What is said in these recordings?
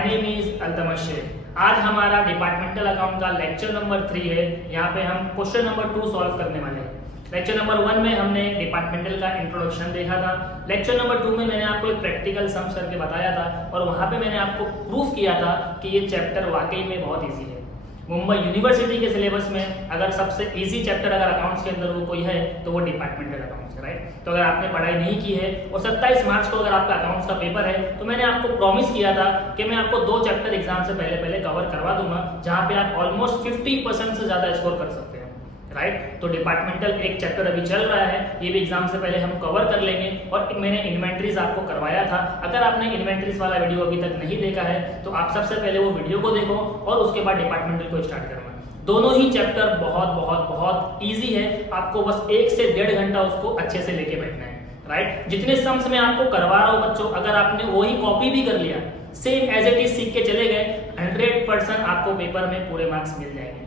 My name is Altamash Shaikh. आज हमारा departmental account का लेक्चर नंबर 3 है। यहाँ पे हम क्वेश्चन नंबर 2 सॉल्व करने वाले हैं। लेक्चर नंबर 1 में हमने डिपार्टमेंटल का इंट्रोडक्शन देखा था। लेक्चर नंबर 2 में मैंने आपको एक प्रैक्टिकल सम्स करके बताया था और वहाँ पे मैंने आपको प्रूफ किया था कि ये चैप्टर वाकई में बहुत ईजी है। मुंबई यूनिवर्सिटी के सिलेबस में अगर सबसे इजी चैप्टर अगर अकाउंट्स के अंदर वो कोई है तो वो डिपार्टमेंटल अकाउंट्स है, राइट। तो अगर आपने पढ़ाई नहीं की है और 27 मार्च को अगर आपका अकाउंट्स का पेपर है तो मैंने आपको प्रॉमिस किया था कि मैं आपको 2 चैप्टर एग्जाम से पहले कवर करवा दूंगा, जहां पे आप ऑलमोस्ट 50% से ज्यादा स्कोर कर सकते हैं, राइट। तो डिपार्टमेंटल एक चैप्टर अभी चल रहा है, ये भी एग्जाम से पहले हम कवर कर लेंगे। और मैंने इन्वेंट्रीज आपको करवाया था। अगर आपने इन्वेंट्रीज वाला वीडियो अभी तक नहीं देखा है तो आप सबसे पहले वो वीडियो को देखो और उसके बाद डिपार्टमेंटल को स्टार्ट करना। दोनों ही चैप्टर बहुत बहुत बहुत इजी है। आपको बस 1 से 1.5 घंटा उसको अच्छे से लेके बैठना है, राइट। जितने सम्स मैं आपको करवा रहा हूँ बच्चों, अगर आपने वही कॉपी भी कर लिया, सेम एज इट इज सीख के चले गए, 100% आपको पेपर में पूरे मार्क्स मिल जाएंगे,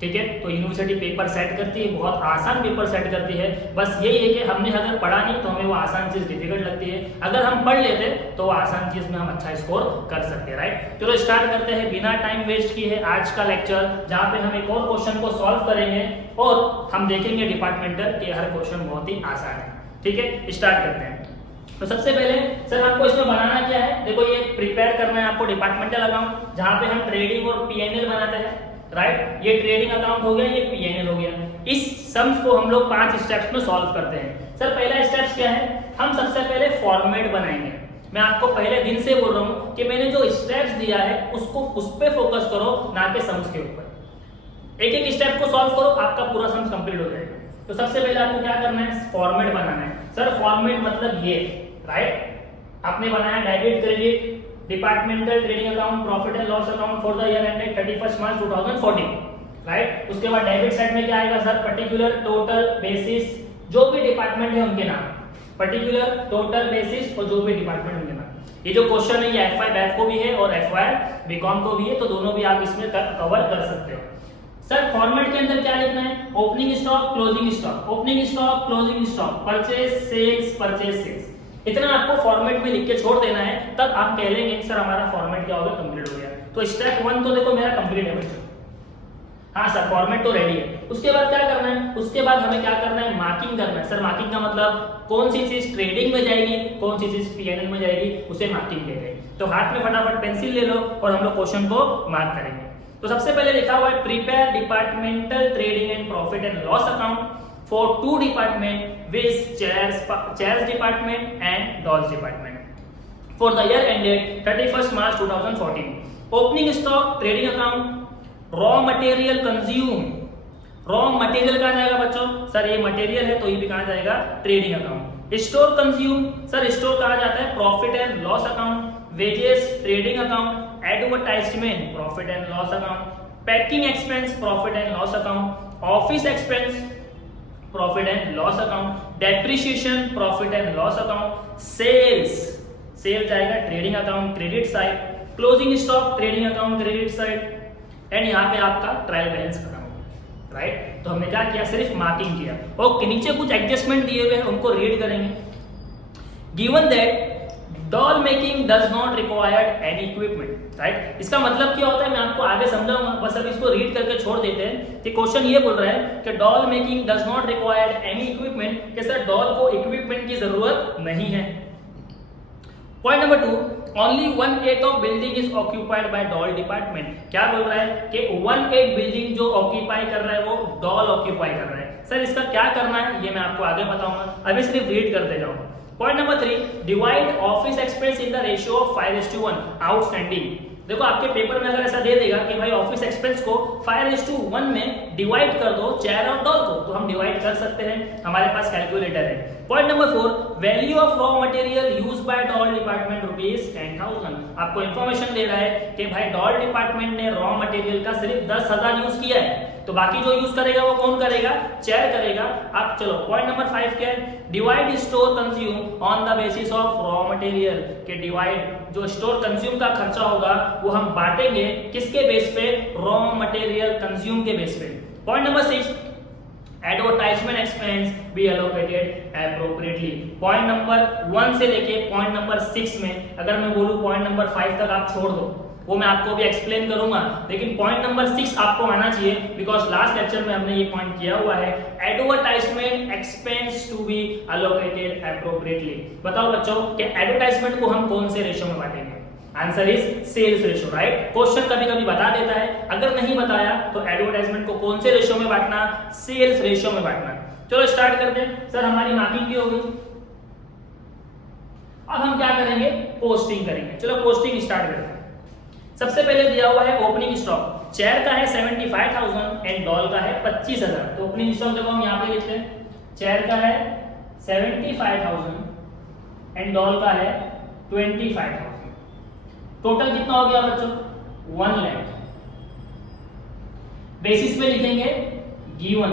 ठीक है। तो यूनिवर्सिटी पेपर सेट करती है, बहुत आसान पेपर सेट करती है। बस यही है कि हमने अगर पढ़ा नहीं तो हमें वो आसान चीज डिफिकल्ट लगती है, अगर हम पढ़ लेते तो वो आसान चीज में हम अच्छा स्कोर कर सकते हैं, राइट। चलो स्टार्ट करते हैं बिना टाइम वेस्ट किए आज का लेक्चर, जहाँ पे हम एक और क्वेश्चन को सॉल्व करेंगे और हम देखेंगे डिपार्टमेंटल के हर क्वेश्चन बहुत ही आसान है, ठीक है। स्टार्ट करते हैं। तो सबसे पहले सर आपको इसमें बनाना क्या है, देखो ये प्रिपेयर करना है आपको डिपार्टमेंटल अकाउंट, जहाँ पे हम ट्रेडिंग और पीएनएल बनाते हैं, राइट। ये ट्रेडिंग अकाउंट हो गया, ये पीएनएल हो गया। इस सम्स को हम लोग 5 स्टेप्स में सॉल्व करते हैं। सर पहला स्टेप्स क्या है, हम सबसे पहले फॉर्मेट बनाएंगे। मैं आपको पहले दिन से बोल रहा हूँ कि मैंने जो स्टेप्स दिया है उसको उस पे फोकस करो, ना कि सम्स के ऊपर। एक एक स्टेप को सॉल्व करो, आपका पूरा सम्स कंप्लीट हो जाएगा। तो सबसे पहले आपको क्या करना है, फॉर्मेट बनाना है। सर फॉर्मेट मतलब ये, राइट। आपने बनाया debit credit departmental trading account profit and loss account for the year ended 31 March 2014, right. उसके बाद डेबिट साइड में क्या आएगा सर, पर्टिकुलर टोटल बेसिस, जो भी डिपार्टमेंट है उनके नाम, पर्टिकुलर टोटल बेसिस और जो भी डिपार्टमेंट उनके नाम। ये जो क्वेश्चन है ये एफवाई बैफ को भी है और एफवाई बीकॉम को भी है, तो दोनों भी आप इसमें कवर कर सकते हो। सर फॉर्मेट के अंदर क्या लिखना है, opening stock closing stock, opening stock closing stock, purchase sales, इतना आपको फॉर्मेट में लिख के छोड़ देना है, तब आप कह लेंगे सर हमारा फॉर्मेट क्या हो गया, कंप्लीट हो गया। तो स्टेप 1 तो देखो मेरा कंप्लीट है बच्चों, हाँ सर फॉर्मेट तो रेडी है। उसके बाद क्या करना है, उसके बाद हमें क्या करना है, मार्किंग करना है। सर मार्किंग का मतलब कौन सी चीज ट्रेडिंग में जाएगी, कौन सी चीज पीएनएल में जाएगी, उसे मार्किंग कहते हैं। तो हाथ में फटाफट पेंसिल ले लो और हम लोग क्वेश्चन को मार्क करेंगे। तो सबसे पहले लिखा हुआ है prepare departmental trading and profit and loss account for 2 department with chairs department and dolls department for the year ended 31st March 2014. Opening stock trading account, raw material consume, raw material कहाँ जाएगा बच्चों, sir ये material है तो ये भी कहाँ जाएगा, trading account. Store consume, sir store कहाँ जाता है, profit and loss account. Wages trading account. Advertisement profit and loss account. Packing expense profit and loss account. Office expense profit and loss account. Depreciation profit and loss account. Sales जाएगा trading account credit side. Closing stock trading account credit side. And यहाँ पे आपका trial balance खत्म होगा, right. तो हमने क्या किया, सिर्फ मार्किंग किया। और नीचे कुछ एडजस्टमेंट दिए हुए हैं, उनको रीड करेंगे। Given that doll making does not required any equipment, right. इसका मतलब क्या होता है मैं आपको आगे समझाऊंगा, बस अब इसको रीड करके छोड़ देते हैं कि क्वेश्चन ये बोल रहा है कि doll making does not required any equipment, कि सर डॉल को इक्विपमेंट की जरूरत नहीं है। Point number 2, only 1/8 of building is occupied by doll department. क्या बोल रहा है कि 1/8 बिल्डिंग जो ऑक्यूपाई कर रहा है वो डॉल ऑक्यूपाई कर रहा है। सर इसका क्या करना है ये मैं आपको आगे बताऊंगा, अभी सिर्फ रीड करते जाओ। Point number 3, divide office expense in the ratio of 5:1 outstanding. देखो आपके पेपर में अगर ऐसा दे देगा कि भाई ऑफिस एक्सपेंस को 5:1 में डिवाइड कर दो चेयर और डॉल को, तो हम डिवाइड कर सकते हैं, हमारे पास कैलकुलेटर है। Point number 4, value of raw material use by doll department ₹10,000। आपको इंफॉर्मेशन दे रहा है कि भाई डॉल डिपार्टमेंट ने रॉ मटेरियल का सिर्फ 10,000 यूज किया है, तो बाकी जो यूज करेगा वो कौन करेगा, चेयर करेगा। अब चलो पॉइंट नंबर 5 क्या है, divide store consume on the basis of raw material, के डिवाइड जो स्टोर कंज्यूम का खर्चा होगा वो हम बांटेंगे किसके बेस पे, रॉ मटेरियल कंज्यूम के बेस पे। Point number 6, advertisement expense B allocated appropriately. Point number 1 से लेके पॉइंट नंबर 6 में अगर मैं बोलूं पॉइंट नंबर 5 तक आप छोड़ दो, वो मैं आपको भी एक्सप्लेन करूंगा, लेकिन पॉइंट नंबर 6 आपको आना चाहिए, बिकॉज लास्ट लेक्चर में हमने ये पॉइंट किया हुआ है, advertisement expense to be allocated appropriately. बताओ बच्चों कि एडवर्टाइजमेंट को हम कौन से रेशियो में बांटेंगे? Answer is sales ratio, right? Question कभी कभी बता देता है, अगर नहीं बताया तो एडवर्टाइजमेंट को कौन से रेशियो में बांटना? सेल्स रेशियो में बांटना। चलो स्टार्ट करते हैं। सर हमारी मार्किंग भी हो गई, अब हम क्या करेंगे? पोस्टिंग करेंगे। चलो पोस्टिंग स्टार्ट करते हैं। सबसे पहले दिया हुआ है ओपनिंग स्टॉक, चेयर का है 75,000 एंड डॉल का है 25,000। तो ओपनिंग स्टॉक जब हम यहाँ पे लिखते हैं, चेयर का है 75,000 एंड डॉल का है 25,000। टोटल कितना हो गया बच्चों? 1 लाख। बेसिस पे लिखेंगे गिवन,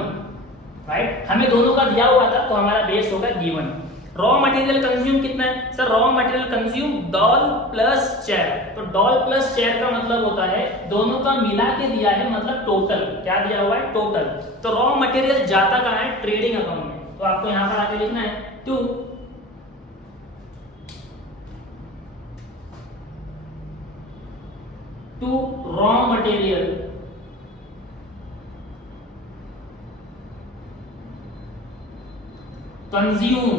राइट? हमें दोनों का दिया हुआ था तो हमारा बेस होगा गिवन। रॉ मटेरियल कंज्यूम कितना है? Sir raw material consume doll plus chair. तो डॉल प्लस चेयर का मतलब होता है दोनों का मिला के दिया है, मतलब टोटल। क्या दिया हुआ है? टोटल। तो रॉ मटेरियल जाता कहां है? ट्रेडिंग अकाउंट में। तो आपको यहां पर आगे लिखना है to raw material consume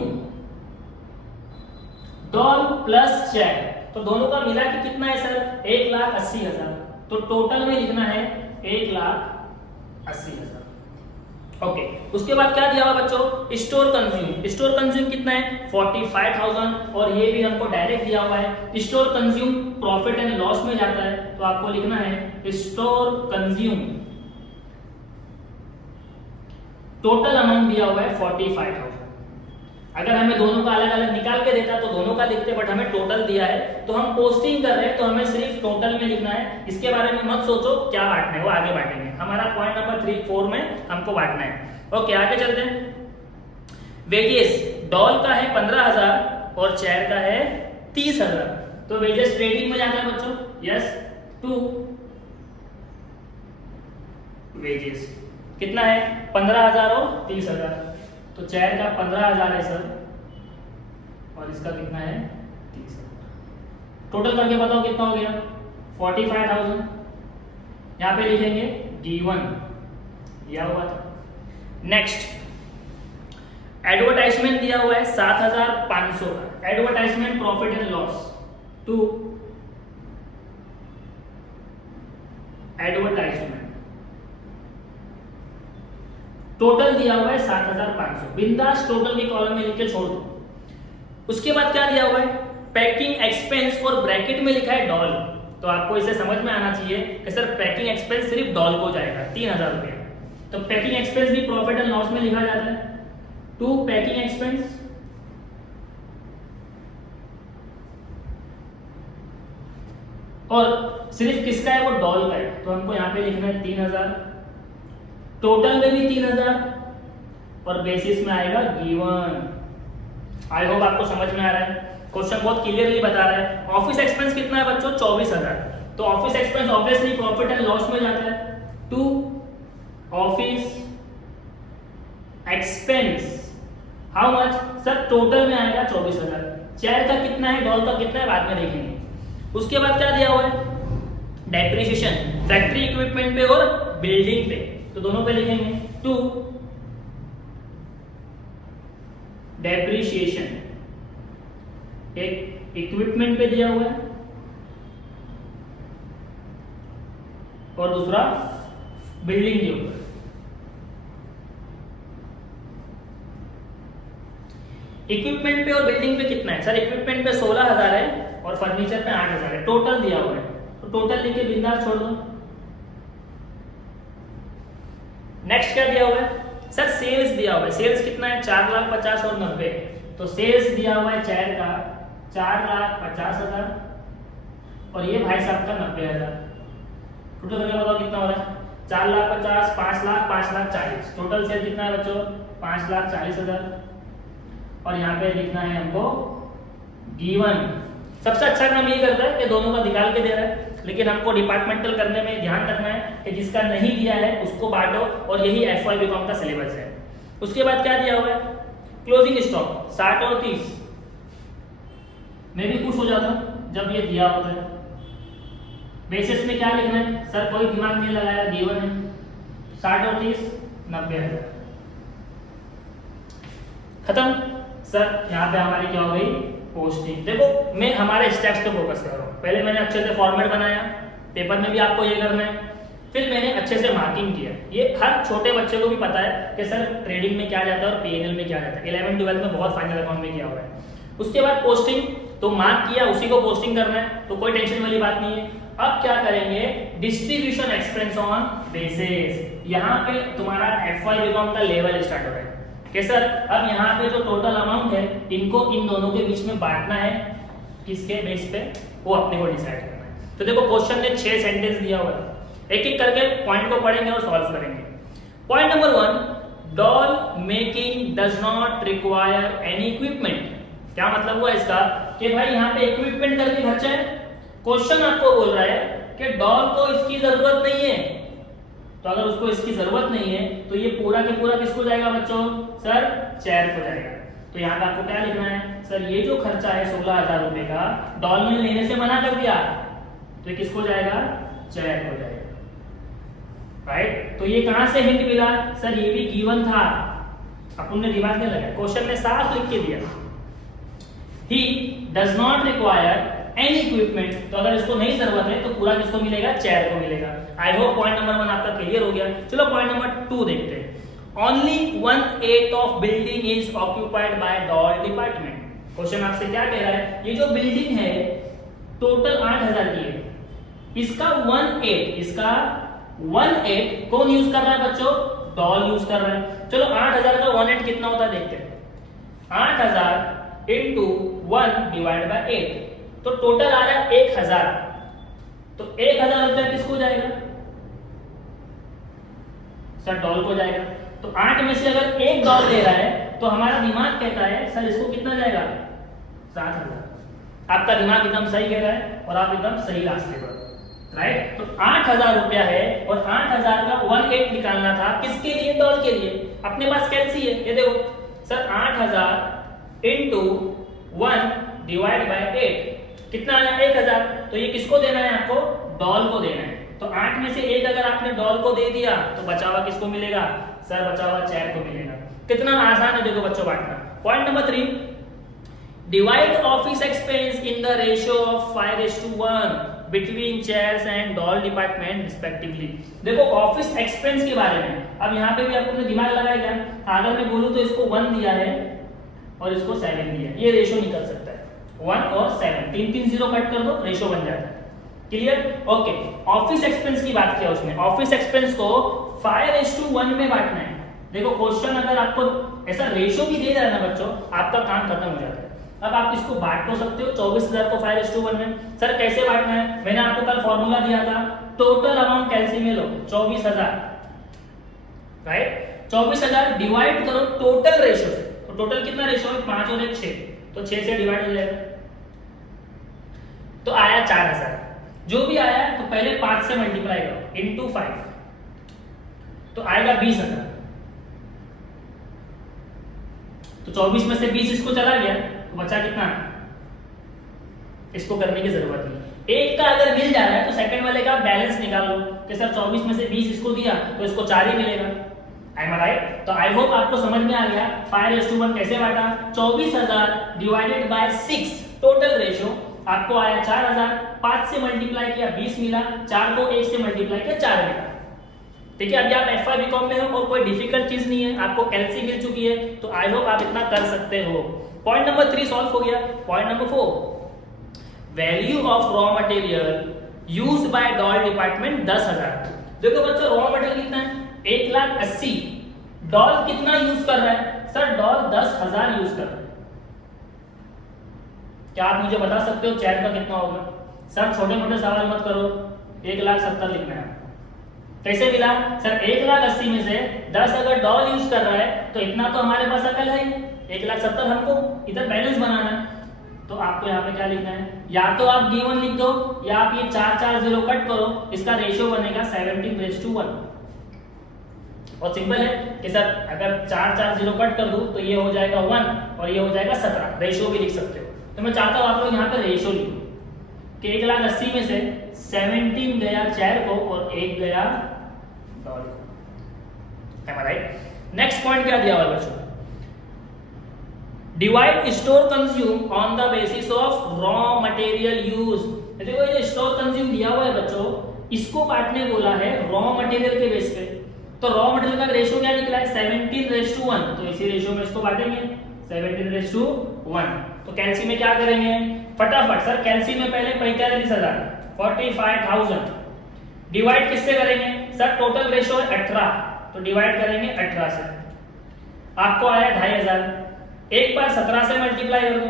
doll plus chair. तो दोनों का मिला के कितना है सर? 1,80,000। तो टोटल में लिखना है 1,80,000। ओके, उसके बाद क्या दिया हुआ बच्चों? Store consume. स्टोर कंज्यूम कितना है? 45,000। और ये भी हमको डायरेक्ट दिया हुआ है। Store consume profit and loss में जाता है, तो आपको लिखना है स्टोर कंज्यूम। टोटल अमाउंट दिया हुआ है 45,000। अगर हमें दोनों का अलग अलग निकाल के देता तो दोनों का लिखते, बट हमें टोटल दिया है तो हम पोस्टिंग कर रहे हैं तो हमें सिर्फ टोटल में लिखना है। इसके बारे में मत सोचो क्या बांटना है, वो आगे बांटेंगे। हमारा पॉइंट नंबर 3, 4 में हमको बांटना है। ओके, आगे चलते हैं। वेजेस, डॉल का है 15,000 और चेयर का है 30,000। तो वेजेस ट्रेडिंग में जाता है बच्चों, यस, टू वेजेस कितना है? 15,000 और 30,000। तो चेयर का 15,000 है सर, और इसका कितना है? 30,000। टोटल करके बताओ कितना हो गया? 45,000। यहां पे लिखेंगे गिवन, दिया हुआ था। नेक्स्ट, एडवर्टाइजमेंट दिया हुआ है 7,500 का। Advertisement profit and loss to advertisement. Total दिया हुआ है 7,500। बिंदास टोटल के कॉलम में लिख के छोड़ दो। उसके बाद क्या दिया हुआ है? पैकिंग एक्सपेंस और ब्रैकेट में लिखा है डॉल। तो आपको इसे समझ में आना चाहिए कि सर पैकिंग एक्सपेंस सिर्फ डॉल को जाएगा 3,000 रुपया। तो पैकिंग एक्सपेंस भी प्रॉफिट एंड लॉस में लिखा जाता है टू पैकिंग एक्सपेंस और सिर्फ किसका है? वो डॉल का है। तो हमको यहाँ पे लिखना है 3,000। टोटल में भी 3,000 और बेसिस में आएगा गिवन। आई होप आपको समझ में आ रहा है। क्वेश्चन बहुत क्लियरली बता रहा है। ऑफिस एक्सपेंस कितना है बच्चों? 24,000। तो office expense obviously profit and loss में जाता है to office expense. How much? Sir total में आएगा 24,000। चेयर का कितना है, डॉल का कितना है, बाद में देखेंगे। उसके बाद क्या दिया हुआ है? डेप्रिसिएशन फैक्ट्री इक्विपमेंट पे और बिल्डिंग पे। तो दोनों पे लिखेंगे टू डेप्रिसिएशन। एक इक्विपमेंट पे दिया हुआ है और दूसरा बिल्डिंग के ऊपर। इक्विपमेंट पे और बिल्डिंग पे कितना है? सर इक्विपमेंट पे 16,000 है और फर्नीचर पे 8,000 है। टोटल दिया हुआ है तो टोटल लिख के बिंदास छोड़ दो। नेक्स्ट क्या दिया हुआ है? सर सेल्स दिया हुआ है। सेल्स कितना है? 4,50,000 और 90। तो सेल्स दिया हुआ है चेयर का 4,50,000 और ये भाई साहब का 90,000। टोटल करके बताओ कितना हो रहा है? 4,50,000, 5,00,000, 5,40,000। टोटल सेल कितना है बच्चों? 5,40,000। और यहाँ पे लिखना है हमको गिवन। सबसे अच्छा काम ये करता है कि दोनों का निकाल के दे रहा है, लेकिन हमको डिपार्टमेंटल करने में ध्यान रखना है कि जिसका नहीं दिया है उसको बांटो, और यही FY बीकॉम का सिलेबस है। उसके बाद क्या दिया हुआ है? क्लोजिंग स्टॉक 60 और 30। मैं भी खुश हो जाता हूं जब ये दिया होता है। बेसिस में क्या लिखना है सर, कोई दिमाग नहीं लगाया, गिवन है 60 और 30 90,000 खत्म। सर यहाँ पे हमारी क्या हो गई पोस्टिंग। देखो मैं हमारे स्टेप्स पे फोकस कर रहा हूँ। पहले मैंने अच्छे से फॉर्मेट बनाया, पेपर में भी आपको ये करना है, फिर मैंने अच्छे से मार्किंग किया। ये हर छोटे बच्चे को भी पता है कि सर ट्रेडिंग में क्या जाता है और पीएनएल में क्या जाता है, 11-12 में बहुत फाइनल अकाउंट में किया हुआ है। उसके बाद पोस्टिंग तो मार्क किया, उसी को पोस्टिंग करना है, तो कोई टेंशन वाली बात नहीं है। अब क्या करेंगे, डिस्ट्रीब्यूशन एक्सपेंस ऑन बेसिस। यहाँ पे तुम्हारा FY बीकॉम का लेवल स्टार्ट हो रहा है कि सर अब यहाँ पे जो टोटल अमाउंट है इनको इन दोनों के बीच में बांटना है, किसके बेस पे, वो अपने को डिसाइड करना है। तो देखो क्वेश्चन ने 6 सेंटेंस दिया हुआ है, एक एक करके पॉइंट को पढ़ेंगे और सॉल्व करेंगे। Point number 1, doll making does not require any equipment. क्या मतलब हुआ इसका कि भाई यहाँ पे इक्विपमेंट करके खर्चा है। क्वेश्चन आपको बोल रहा है कि डॉल को इसकी जरूरत नहीं है, तो अगर उसको इसकी जरूरत नहीं है तो ये पूरा के पूरा किसको जाएगा बच्चों, सर चेयर को जाएगा। तो यहाँ पे आपको क्या लिखना है, सर ये जो खर्चा है 16,000 रुपए का, डॉल ने लेने से मना कर दिया, तो ये किसको जाएगा, चेयर को जाएगा, राइट। तो ये कहां से हिंट मिला, सर ये भी गिवन था, अपन ने दिमाग में लगाया, क्वेश्चन ने साफ लिख के दिया, he does not require any equipment. तो अगर इसको नहीं जरूरत है तो पूरा किसको मिलेगा, चेयर को मिलेगा। आई होप पॉइंट नंबर 1 आपका क्लियर हो गया। चलो पॉइंट नंबर 2 देखते हैं। Only 1/8 of building is occupied by doll department. Question आपसे क्या कह रहा है, ये जो बिल्डिंग है टोटल 8,000 की है, इसका 1/8 कौन यूज कर रहा है बच्चों, डॉल यूज कर रहा है। चलो 8,000 का 1/8 कितना होता है देखते हैं, 8,000 इंटू 1 डिवाइड बाय 8, तो टोटल आ रहा है 1,000। तो 1,000 रुपया किसको जाएगा, सर डॉल को जाएगा। तो 8 में से अगर 1 डॉल दे रहा है तो हमारा दिमाग कहता है सर इसको कितना जाएगा, 7,000। आपका दिमाग एकदम सही कह रहा है और आप एकदम सही रास्ते पर, राइट। तो 8,000 रुपया है और 8,000 का 1/8 निकालना था, किसके लिए, डॉल के लिए। अपने पास कैलसी है, ये देखो सर 8,000 इंटू 1 डिवाइड बाय 8 कितना आया, 1,000। तो ये किसको देना है, आपको डॉल को देना है। तो 8 में से 1 अगर आपने डॉल को दे दिया तो बचा हुआ किसको मिलेगा, सर बचा हुआ चेयर को मिलेगा। कितना आसान है देखो बच्चों बांटना। Point number 3, divide office expense in the ratio of 5:1 between chairs and doll department respectively. देखो ऑफिस एक्सपेंस के बारे में अब यहाँ पे भी आपको दिमाग लगाया गया। अगर मैं बोलूं तो इसको 1 दिया है और इसको 7 दिया है, ये रेशियो निकल सकता है 1 और 7, 3 0 कट कर दो, रेशियो बन जाता है। Clear, okay. ऑफिस एक्सपेंस की बात किया उसने, ऑफिस एक्सपेंस को 5:1 में बांटना है। देखो क्वेश्चन अगर आपको ऐसा रेशियो भी दे रहा है ना बच्चों, आपका काम खत्म हो जाता है। अब आप इसको बांट तो सकते हो 24,000 को 5:1 में। सर कैसे बांटना है, मैंने आपको कल फॉर्मूला दिया था, टोटल अमाउंट कैलसी में लो 24,000, राइट। 24,000 डिवाइड करो टोटल रेशियो से, तो टोटल कितना रेशियो है, 5 और 1 6, तो 6 से डिवाइड हो जाएगा, तो आया 4,000। जो भी आया तो पहले 5 से मल्टीप्लाई करो इंटू 5, तो आएगा 20,000। तो 24 में से 20 इसको चला गया तो बचा कितना, इसको करने की जरूरत नहीं। एक का अगर मिल जा रहा है तो सेकंड वाले का बैलेंस निकाल लो कि सर 24 में से 20 इसको दिया तो इसको 4 ही मिलेगा। I am right. तो आई होप आपको समझ में आ गया 5:1 कैसे बांटा। 24,000 डिवाइडेड बाय 6 टोटल रेशियो, आपको आया 4,000। 5 से मल्टीप्लाई किया 20 मिला, 4 को 1 से मल्टीप्लाई किया 4 मिला। ठीक है, अभी आप FY बीकॉम में हो और कोई डिफिकल्ट चीज नहीं है, आपको एलसी मिल चुकी है, तो आई होप आप इतना कर सकते हो। पॉइंट नंबर 3 सॉल्व हो गया। Point number 4, value of raw material used by doll department 10,000। देखो बच्चों रॉ मटेरियल कितना है, 1,80,000। डॉल कितना यूज कर रहा है, सर डॉल 10,000 यूज कर रहा है। क्या आप मुझे बता सकते हो चैट का कितना होगा? सर छोटे मोटे सवाल मत करो, 1,70,000 लिखना है। कैसे मिला, सर 1,80,000 में से 10 अगर डॉल यूज कर रहा है तो इतना तो हमारे पास अकल है, 1,70,000 हमको इधर बैलेंस बनाना है। तो आपको यहाँ पे क्या लिखना है, या तो आप गिवन लिख दो या आप ये 4 कट करो, इसका रेशियो बनेगा 17:1। और सिंपल है कि सर अगर 4 कट कर दूं तो ये हो जाएगा 1 और ये हो जाएगा 17, रेशियो भी लिख सकते हो। तो मैं चाहता हूं आप लोग यहाँ पे रेशियो लिखो। कि 1,80,000 में से 17 गया चेयर को और 1 गया डॉल को। राइट। नेक्स्ट पॉइंट क्या दिया हुआ है बच्चों? Divide store consume on the basis of raw material use. देखो ये स्टोर कंज्यूम दिया हुआ है बच्चों, इसको काटने बोला है रॉ मटेरियल के बेस पे। तो रॉ मटेरियल का रेशियो क्या निकला है? 17:1, तो इसी रेशियो में इसको बांटेंगे 17:1। तो कैलसी में क्या करेंगे फटाफट? सर कैलसी में पहले 45,000 45,000 डिवाइड किससे करेंगे? सर टोटल रेशियो है 18, तो डिवाइड करेंगे 18 से, आपको आया 2,500। एक बार 17 से मल्टीप्लाई कर दो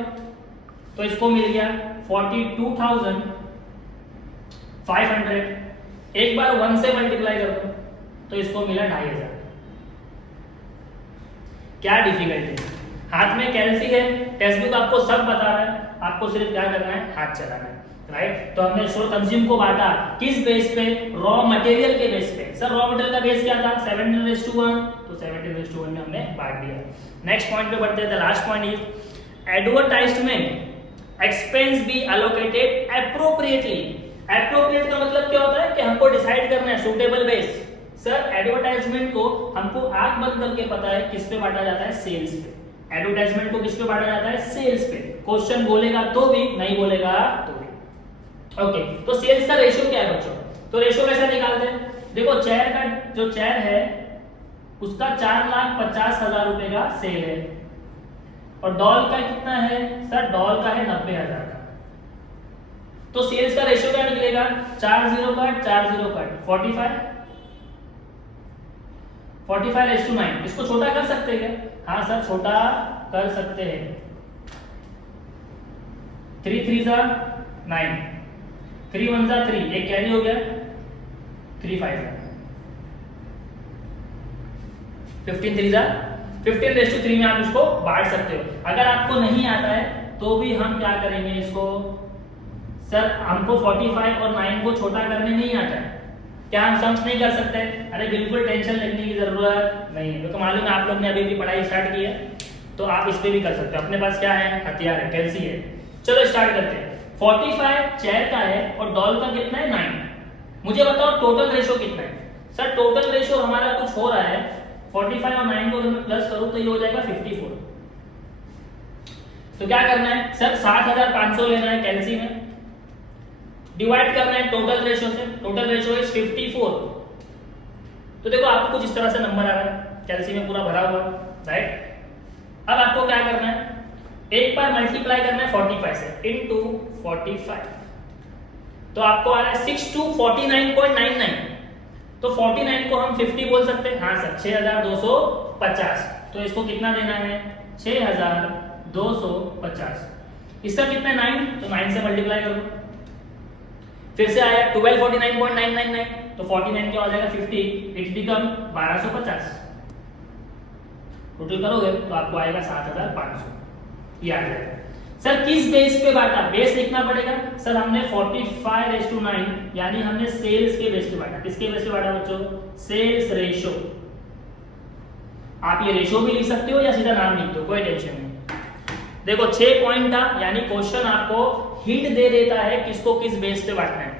तो इसको मिल गया 42,500। एक बार 1 से मल्टीप्लाई कर दो तो इसको मिला 2,500। क्या डिफिकल्टी? हाथ में कैलसी है, टेक्स्ट बुक आपको सब बता रहा है, आपको सिर्फ क्या करना है? हाथ चलाना है। राइट। तो हमने स्टोर कंज्यूम को बांटा किस बेस पे? रॉ मटेरियल के बेस पे। सर रॉ मटेरियल का बेस क्या था? 17:1, तो 17:1 में हमने बांट दिया। नेक्स्ट पॉइंट पे बढ़ते हैं। The last point is advertisement expense B allocated appropriately. Appropriate का मतलब क्या होता है? कि हमको डिसाइड करना है सुटेबल बेस। सर एडवर्टाइजमेंट को हमको आंख बंद करके पता है किस पे बांटा जाता है? सेल्स पे। एडवर्टाइजमेंट को किस पे बांटा जाता है? सेल्स पे। क्वेश्चन बोलेगा तो भी, नहीं बोलेगा तो भी। ओके, तो सेल्स का रेशियो क्या है बच्चों? तो रेशियो कैसे निकालते हैं? देखो चेयर का जो चेयर है उसका 4,50,000 रुपए का सेल है, और डॉल का कितना है? सर डॉल का है 90,000 का। तो सेल्स का रेशियो क्या निकलेगा? 40 कट 45:9। इसको छोटा कर सकते हैं? हाँ सर छोटा कर सकते हैं। 3 3 9, 3 1 3, एक कैरी हो गया, 3 5 15 3 15:3 में आप इसको बांट सकते हो। अगर आपको नहीं आता है तो भी हम क्या करेंगे इसको? सर हमको 45 और 9 को छोटा करने नहीं आता है, क्या हम सम्स नहीं कर सकते? अरे बिल्कुल टेंशन लेने की जरूरत नहीं है, क्योंकि मालूम है आप लोग ने अभी भी पढ़ाई स्टार्ट की है, तो आप इस पे भी कर सकते हो। अपने पास क्या है? हथियार है, कैलसी है। चलो स्टार्ट करते हैं। 45 चेयर का है और डॉल का कितना है? 9। मुझे बताओ टोटल रेशियो कितना है? सर टोटल रेशियो हमारा कुछ हो रहा है, 45 और 9 को अगर मैं प्लस करूं तो ये हो जाएगा 54। तो क्या करना है? सर 7,500 लेना है कैलसी में, डिवाइड करना है टोटल रेशियो से। Total ratio is 54। तो देखो आपको कुछ इस तरह से नंबर आ रहा है, कैलसी में पूरा भरा हुआ, राइट। अब आपको क्या करना है? एक बार मल्टीप्लाई करना है 45 से, इनटू 45, तो आपको आ रहा है 6249.99। तो 49 को हम 50 बोल सकते हैं। हाँ सर 6,250। तो इसको कितना देना है? 6,250। इसका कितना है? 9, तो 9 से मल्टीप्लाई करो। फिर से आया 1249.999, तो 49 क्या हो जाएगा? 50, इट बिकम 1250। टोटल करोगे तो आपको आएगा 7,500। ये आ जाएगा। सर किस बेस पे बांटा? बेस लिखना पड़ेगा। सर हमने 45:9 यानी हमने सेल्स के बेस पे बांटा। किसके बेस पे बांटा बच्चों? Sales ratio. आप ये रेशियो भी लिख सकते हो या सीधा नाम लिख दो, कोई टेंशन नहीं। देखो 6 पॉइंट था, यानी क्वेश्चन आपको हिंट दे देता है किसको किस बेस पे बांटना है,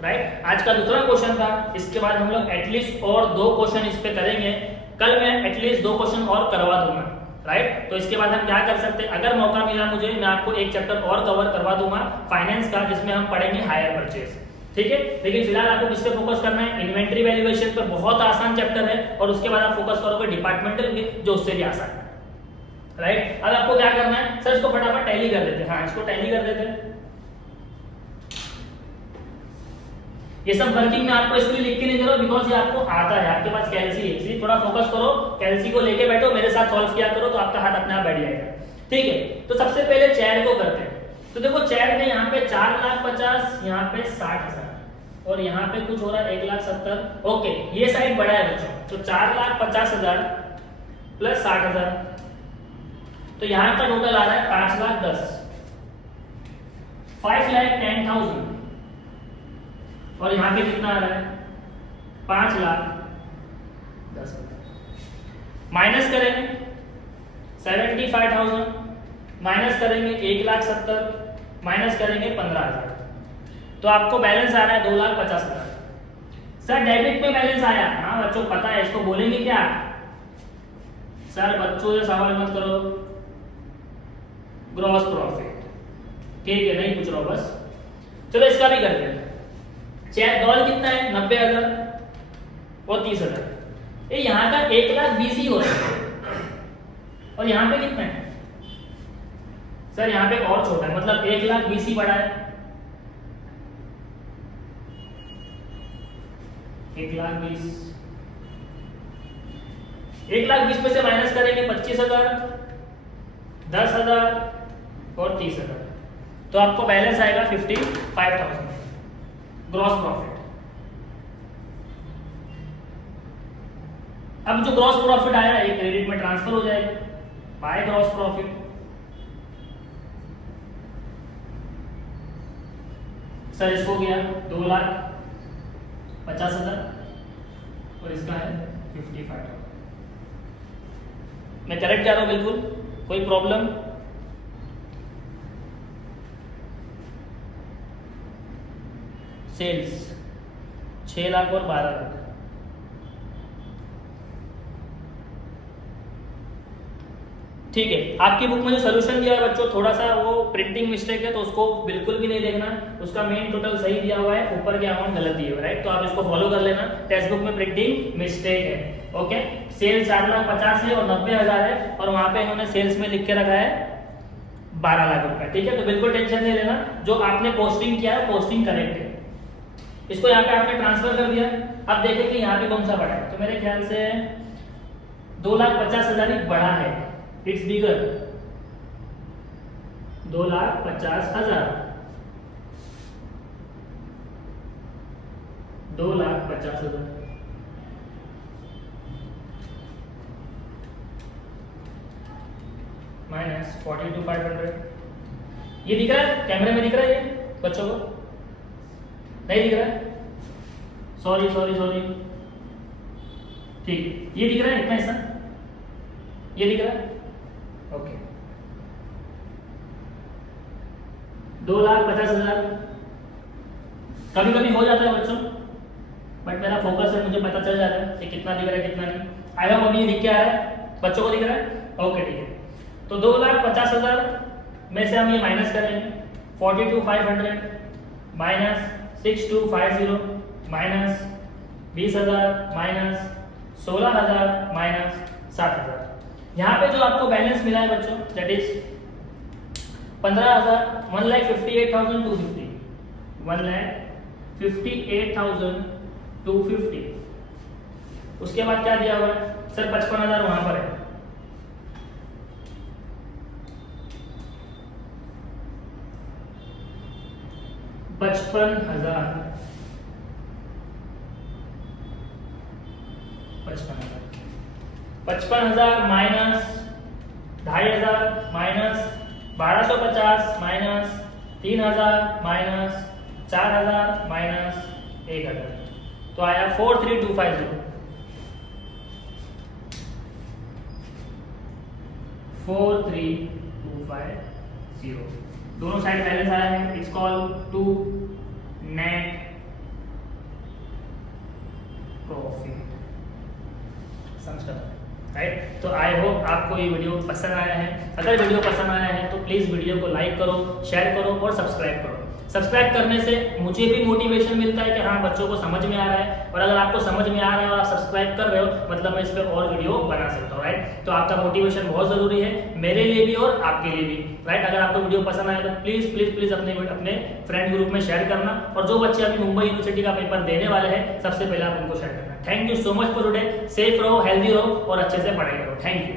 राइट। आज का दूसरा क्वेश्चन था, इसके बाद हम लोग एटलीस्ट और 2 क्वेश्चन इस पे करेंगे। कल मैं एटलीस्ट 2 क्वेश्चन और करवा दूंगा, राइट। तो इसके बाद हम क्या कर सकते हैं, अगर मौका मिला मुझे, मैं आपको एक चैप्टर और कवर करवा दूंगा फाइनेंस का, जिसमें हम पढ़ेंगे हायर परचेज, ठीक है। लेकिन फिलहाल आपको किस पे फोकस करना है? इन्वेंट्री वैल्यूएशन पे। बहुत आसान चैप्टर है, और उसके बाद आप फोकस करोगे डिपार्टमेंटल पे, जो उससे भी आसान है, राइट। अब आपको क्या करना है? सर इसको फटाफट टैली कर देते हैं। हाँ इसको टैली कर देते हैं। ये सब वर्किंग में आपको इसलिए लिख के नहीं दे रहा बिकॉज ये आपको आता है, आपके पास कैलसी है, इसलिए थोड़ा फोकस करो, कैलसी को लेके बैठो, मेरे साथ सॉल्व किया करो, तो आपका हाथ अपने आप बैठ जाएगा, ठीक है। तो सबसे पहले चेयर को करते हैं। तो देखो चेयर में यहाँ पे 4,50,000, यहाँ पे 60,000, और यहाँ पे कुछ हो रहा है 1,70,000। ओके ये साइड बड़ा है बच्चों, तो 4,50,000 प्लस 60,000, तो यहाँ का टोटल आ रहा है 5,10,000, 5,10,000, और यहाँ पे कितना आ रहा है? 5,10,000। माइनस करेंगे 75,000, माइनस करेंगे 1,70,000, माइनस करेंगे 15,000, तो आपको बैलेंस आ रहा है 2,50,000। सर डेबिट में बैलेंस आया, हाँ बच्चों पता है, इसको बोलेंगे क्या? सर बच्चों से सवाल मत करो, ग्रॉस प्रॉफिट, ठीक है, नहीं पूछ रहा हूं बस। चलो इसका भी करते हैं। चेक डॉल कितना है? 90,000 और 30,000। ये यहाँ का 1,20,000 ही हो रहा है, और यहाँ पे कितना है? सर यहाँ पे और छोटा है, मतलब 1,20,000 ही बड़ा है। 1,20,000 1,20,000 में से माइनस करेंगे 25,000, 10,000 और 30,000, तो आपको बैलेंस आएगा 55,000 ग्रॉस प्रॉफिट। अब जो ग्रॉस प्रॉफिट आया ये क्रेडिट में ट्रांसफर हो जाएगा बाय ग्रॉस प्रॉफिट। सर इसको गया 2,50,000 और इसका है 55,000। मैं करेक्ट जा रहा हूं बिल्कुल, कोई प्रॉब्लम? सेल्स 6 लाख और 12 लाख। ठीक है, आपकी बुक में जो सोल्यूशन दिया है बच्चों, थोड़ा सा वो प्रिंटिंग मिस्टेक है, तो उसको बिल्कुल भी नहीं देखना। उसका मेन टोटल सही दिया हुआ है, ऊपर के अमाउंट गलत दिए हुए, राइट? तो आप इसको फॉलो कर लेना, टेक्स्ट बुक में प्रिंटिंग मिस्टेक है। ओके, सेल्स 4,50,000 है और 90,000 है, और वहां पे इन्होंने सेल्स में लिख के रखा है 12 लाख रुपए। ठीक है, तो बिल्कुल टेंशन नहीं लेना, जो आपने पोस्टिंग किया है पोस्टिंग करेक्ट है। इसको यहाँ पे आपने ट्रांसफर कर दिया। अब देखें कि यहाँ पे कौन सा बड़ा है, तो मेरे ख्याल से 2,50,000 ही बड़ा है, इट्स बिगर। 2,50,000 2,50,000 माइनस 42,500। ये दिख रहा है कैमरे में? दिख रहा है ये बच्चों को? नहीं दिख रहा है? Sorry sorry sorry. ठीक, ये दिख रहा है इतना हिस्सा? ये दिख रहा है? ओके, 2,50,000। कभी कभी हो जाता है बच्चों, बट मेरा फोकस है, मुझे पता चल जाता है कि कितना दिख रहा है कितना नहीं। आई होप अभी दिख के आ रहा है, बच्चों को दिख रहा है? ओके ठीक है, तो 2,50,000 में से हम ये माइनस करेंगे 42,500 माइनस 6,250 माइनस 20,000 माइनस 16,000 माइनस 7,000। यहाँ पे जो आपको बैलेंस मिला है बच्चों, दैट इज 1,58,250 1,58,250। उसके बाद क्या दिया हुआ है? सर 55,000 वहां पर है, $55,000 minus 2,500 minus 1,250 minus 3,000 minus 4,000 minus 1,000, तो आया 43,250। 43,250 दोनों साइड बैलेंस आया है। It's call to net profit, समझ राइट? तो आई होप आपको ये वीडियो पसंद आया है। अगर वीडियो पसंद आया है तो प्लीज़ वीडियो को लाइक करो, शेयर करो और सब्सक्राइब करो। सब्सक्राइब करने से मुझे भी मोटिवेशन मिलता है कि हाँ बच्चों को समझ में आ रहा है, और अगर आपको समझ में आ रहा है और आप सब्सक्राइब कर रहे हो, मतलब मैं इस पर और वीडियो बना सकता हूँ, राइट? तो आपका मोटिवेशन बहुत ज़रूरी है, मेरे लिए भी और आपके लिए भी, राइट? अगर आपको वीडियो पसंद आए तो प्लीज़ प्लीज़ प्लीज़ अपने फ्रेंड ग्रुप में शेयर करना, और जो बच्चे अभी मुंबई यूनिवर्सिटी का पेपर देने वाले हैं सबसे पहले आप उनको शेयर करना। Thank you so much for today. Safe रहो, हेल्दी रहो और अच्छे से पढ़ाई करो। Thank you.